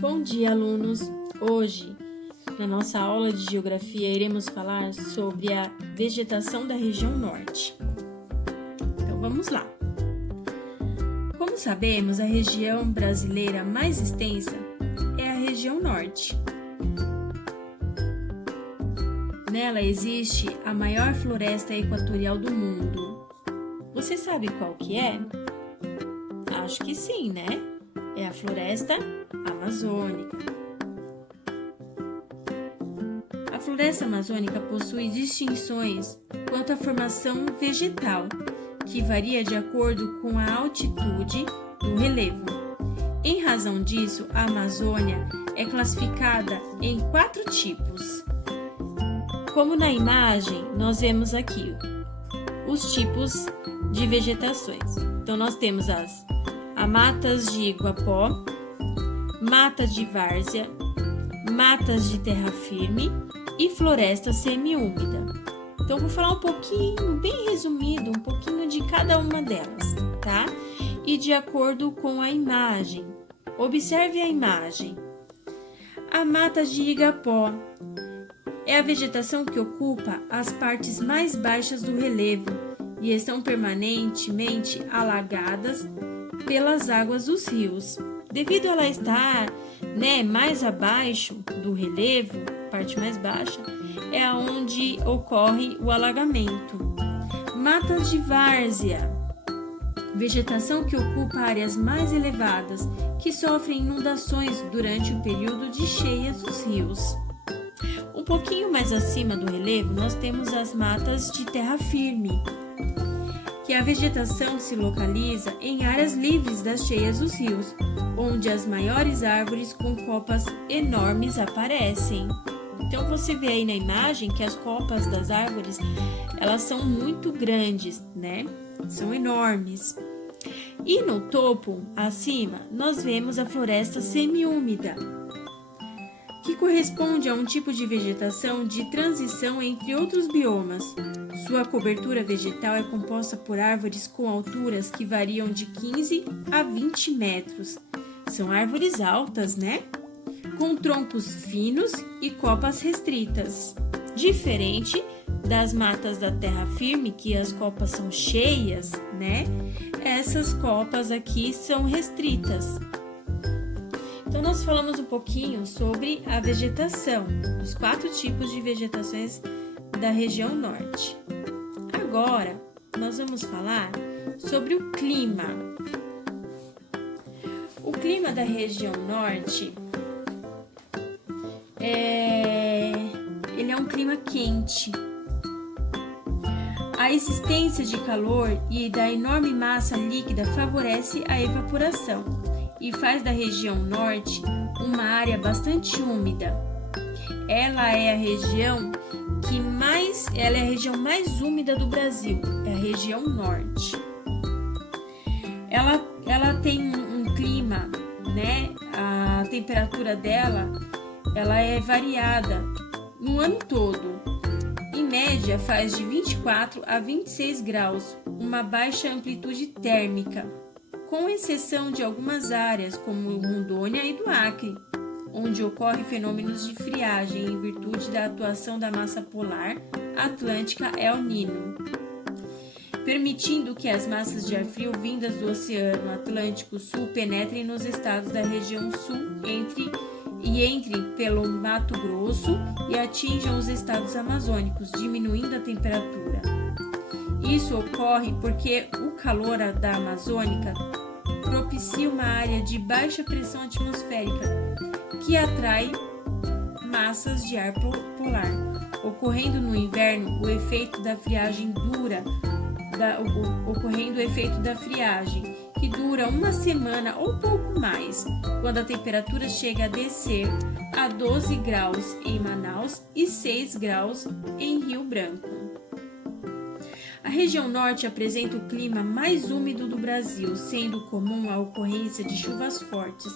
Bom dia, alunos! Hoje, na nossa aula de Geografia, iremos falar sobre a vegetação da região norte. Então, vamos lá! Como sabemos, a região brasileira mais extensa é a região norte. Nela existe a maior floresta equatorial do mundo. Você sabe qual que é? Acho que sim, né? É a floresta amazônica. A floresta amazônica possui distinções quanto à formação vegetal, que varia de acordo com a altitude do relevo. Em razão disso, a Amazônia é classificada em 4 tipos. Como na imagem, nós vemos aqui os tipos de vegetações. Então, nós temos as matas de Iguapó, matas de várzea, matas de terra firme e floresta semiúmida. Então, vou falar um pouquinho, bem resumido, um pouquinho de cada uma delas, tá? E de acordo com a imagem. Observe a imagem. A mata de Igapó é a vegetação que ocupa as partes mais baixas do relevo e estão permanentemente alagadas pelas águas dos rios. Devido a ela estar, mais abaixo do relevo, parte mais baixa, é onde ocorre o alagamento. Matas de várzea, vegetação que ocupa áreas mais elevadas, que sofrem inundações durante o período de cheias dos rios. Um pouquinho mais acima do relevo, nós temos as matas de terra firme, que a vegetação se localiza em áreas livres das cheias dos rios, onde as maiores árvores com copas enormes aparecem. Então, você vê aí na imagem que as copas das árvores, elas são muito grandes, né? São enormes. E no topo, acima, nós vemos a floresta semiúmida, que corresponde a um tipo de vegetação de transição entre outros biomas. Sua cobertura vegetal é composta por árvores com alturas que variam de 15 a 20 metros. São árvores altas, né? Com troncos finos e copas restritas. Diferente das matas da terra firme, que as copas são cheias, né? Essas copas aqui são restritas. Então, nós falamos um pouquinho sobre a vegetação, os 4 tipos de vegetações da região norte. Agora, nós vamos falar sobre o clima. O clima da região norte ele é um clima quente. A existência de calor e da enorme massa líquida favorece a evaporação e faz da região norte uma área bastante úmida. Ela é a região mais úmida do Brasil, é a região norte. Ela tem um clima, né? A temperatura dela, ela é variada no ano todo. Em média, faz de 24 a 26 graus, uma baixa amplitude térmica, com exceção de algumas áreas, como Rondônia e do Acre, onde ocorrem fenômenos de friagem em virtude da atuação da massa polar atlântica El Niño, permitindo que as massas de ar frio vindas do Oceano Atlântico Sul penetrem nos estados da região sul entrem pelo Mato Grosso e atinjam os estados amazônicos, diminuindo a temperatura. Isso ocorre porque o calor da Amazônica propicia uma área de baixa pressão atmosférica que atrai massas de ar polar, ocorrendo no inverno o efeito da friagem que dura uma semana ou pouco mais, quando a temperatura chega a descer a 12 graus em Manaus e 6 graus em Rio Branco. A região norte apresenta o clima mais úmido do Brasil, sendo comum a ocorrência de chuvas fortes.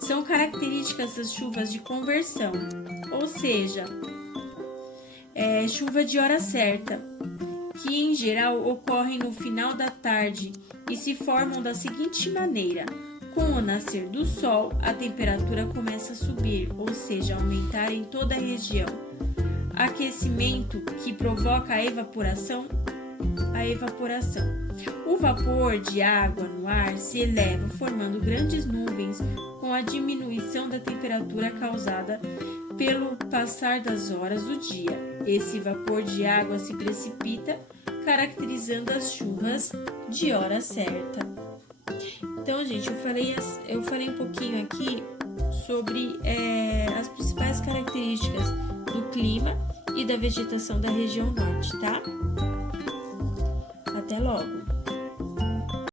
São características das chuvas de conversão, ou seja, chuva de hora certa, que em geral ocorrem no final da tarde e se formam da seguinte maneira: Com o nascer do sol, a temperatura começa a subir, ou seja, aumentar em toda a região. Aquecimento que provoca a evaporação. O vapor de água no ar se eleva, formando grandes nuvens com a diminuição da temperatura causada pelo passar das horas do dia. Esse vapor de água se precipita, caracterizando as chuvas de hora certa. Então, gente, eu falei um pouquinho aqui sobre as principais características do clima e da vegetação da região norte, tá? Até logo!